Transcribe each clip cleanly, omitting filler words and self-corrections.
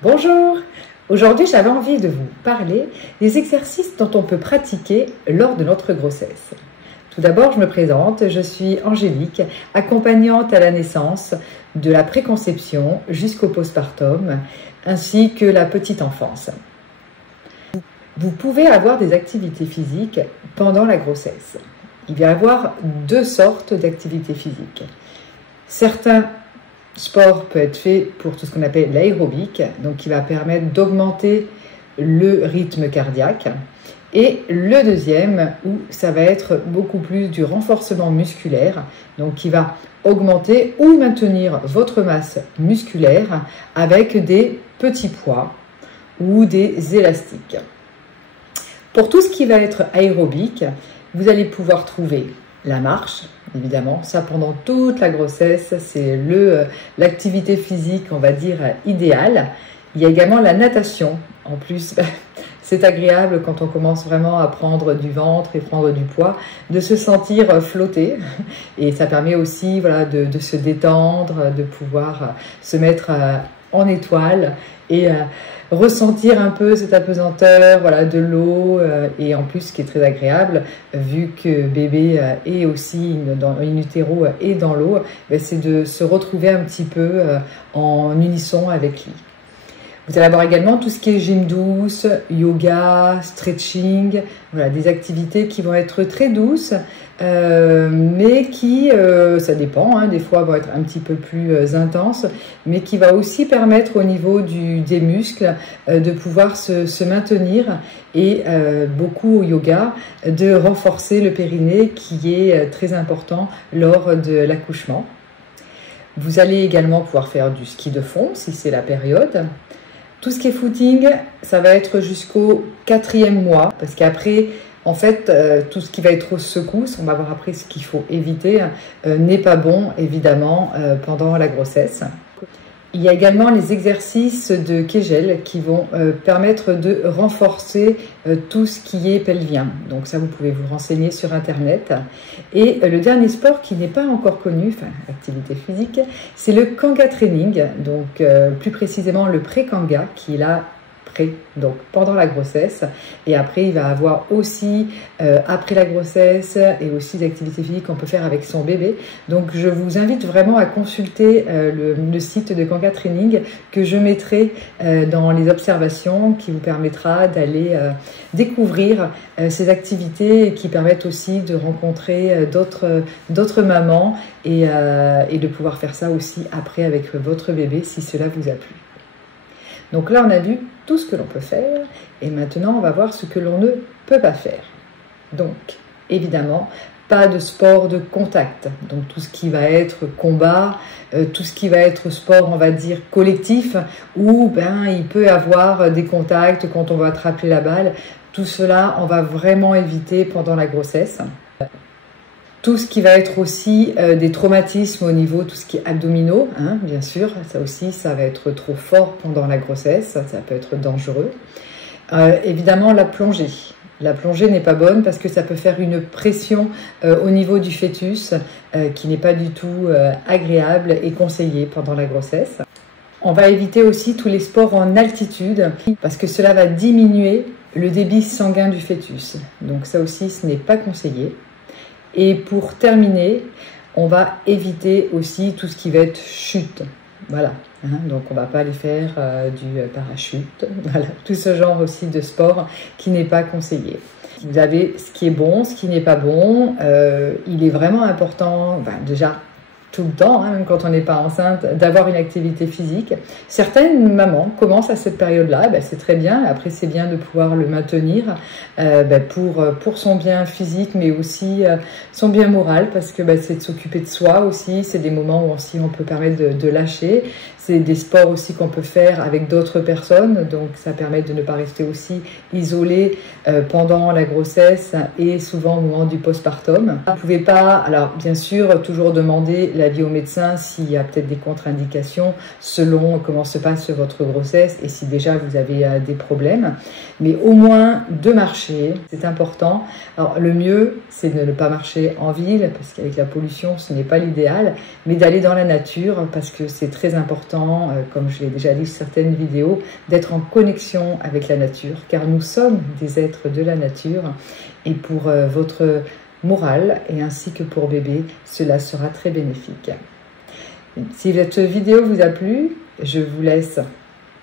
Bonjour! Aujourd'hui, j'avais envie de vous parler des exercices dont on peut pratiquer lors de notre grossesse. Tout d'abord, je me présente, je suis Angélique, accompagnante à la naissance, de la préconception jusqu'au postpartum, ainsi que la petite enfance. Vous pouvez avoir des activités physiques pendant la grossesse. Il va y avoir deux sortes d'activités physiques. Certains sport peut être fait pour tout ce qu'on appelle l'aérobic, donc qui va permettre d'augmenter le rythme cardiaque. Et le deuxième, où ça va être beaucoup plus du renforcement musculaire, donc qui va augmenter ou maintenir votre masse musculaire avec des petits poids ou des élastiques. Pour tout ce qui va être aérobic, vous allez pouvoir trouver la marche, évidemment, ça pendant toute la grossesse, c'est l'activité physique, on va dire, idéale. Il y a également la natation. En plus, c'est agréable quand on commence vraiment à prendre du ventre et prendre du poids, de se sentir flotter. Et ça permet aussi de se détendre, de pouvoir se mettre en étoile et ressentir un peu cette apesanteur de l'eau, et en plus ce qui est très agréable vu que bébé est aussi in utero et dans l'eau, c'est de se retrouver un petit peu en unisson avec lui. Vous allez avoir également tout ce qui est gym douce, yoga, stretching, des activités qui vont être très douces, mais qui, ça dépend, des fois vont être un petit peu plus intenses, mais qui va aussi permettre au niveau des muscles de pouvoir se maintenir et beaucoup au yoga, de renforcer le périnée qui est très important lors de l'accouchement. Vous allez également pouvoir faire du ski de fond si c'est la période. Tout ce qui est footing, ça va être jusqu'au 4e mois, parce qu'après, en fait, tout ce qui va être secousse, on va voir après ce qu'il faut éviter, n'est pas bon, évidemment, pendant la grossesse. Il y a également les exercices de Kegel qui vont permettre de renforcer tout ce qui est pelvien. Donc ça, vous pouvez vous renseigner sur Internet. Et le dernier sport qui n'est pas encore connu, enfin activité physique, c'est le Kanga Training, donc plus précisément le pré-Kanga qui est là donc pendant la grossesse, et après il va avoir aussi après la grossesse et aussi des activités physiques qu'on peut faire avec son bébé. Donc je vous invite vraiment à consulter le site de Kanga Training que je mettrai dans les observations, qui vous permettra d'aller découvrir ces activités qui permettent aussi de rencontrer d'autres mamans et de pouvoir faire ça aussi après avec votre bébé si cela vous a plu. Donc là, on a vu tout ce que l'on peut faire et maintenant, on va voir ce que l'on ne peut pas faire. Donc, évidemment, pas de sport de contact. Donc, tout ce qui va être combat, tout ce qui va être sport, on va dire, collectif, où il peut y avoir des contacts quand on va attraper la balle. Tout cela, on va vraiment éviter pendant la grossesse. Tout ce qui va être aussi des traumatismes au niveau, tout ce qui est abdominaux, bien sûr, ça aussi, ça va être trop fort pendant la grossesse, ça peut être dangereux. Évidemment, la plongée. La plongée n'est pas bonne parce que ça peut faire une pression au niveau du fœtus qui n'est pas du tout agréable et conseillé pendant la grossesse. On va éviter aussi tous les sports en altitude parce que cela va diminuer le débit sanguin du fœtus. Donc ça aussi, ce n'est pas conseillé. Et pour terminer, on va éviter aussi tout ce qui va être chute. Voilà, donc on ne va pas aller faire du parachute, tout ce genre aussi de sport qui n'est pas conseillé. Vous avez ce qui est bon, ce qui n'est pas bon. Il est vraiment important, déjà tout le temps, même quand on n'est pas enceinte, d'avoir une activité physique. Certaines mamans commencent à cette période-là, c'est très bien. Après, c'est bien de pouvoir le maintenir pour son bien physique, mais aussi son bien moral, parce que c'est de s'occuper de soi aussi. C'est des moments où aussi on peut permettre de lâcher. C'est des sports aussi qu'on peut faire avec d'autres personnes, donc ça permet de ne pas rester aussi isolé pendant la grossesse et souvent au moment du postpartum. Vous ne pouvez pas, alors bien sûr, toujours demander l'avis au médecin s'il y a peut-être des contre-indications selon comment se passe votre grossesse et si déjà vous avez des problèmes. Mais au moins de marcher, c'est important. Alors le mieux, c'est de ne pas marcher en ville parce qu'avec la pollution, ce n'est pas l'idéal, mais d'aller dans la nature parce que c'est très important important, comme je l'ai déjà dit sur certaines vidéos, d'être en connexion avec la nature, car nous sommes des êtres de la nature. Et pour votre morale et ainsi que pour bébé, cela sera très bénéfique. Si cette vidéo vous a plu, je vous laisse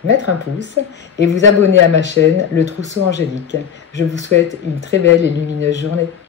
mettre un pouce et vous abonner à ma chaîne Le Trousseau Angélique. Je vous souhaite une très belle et lumineuse journée.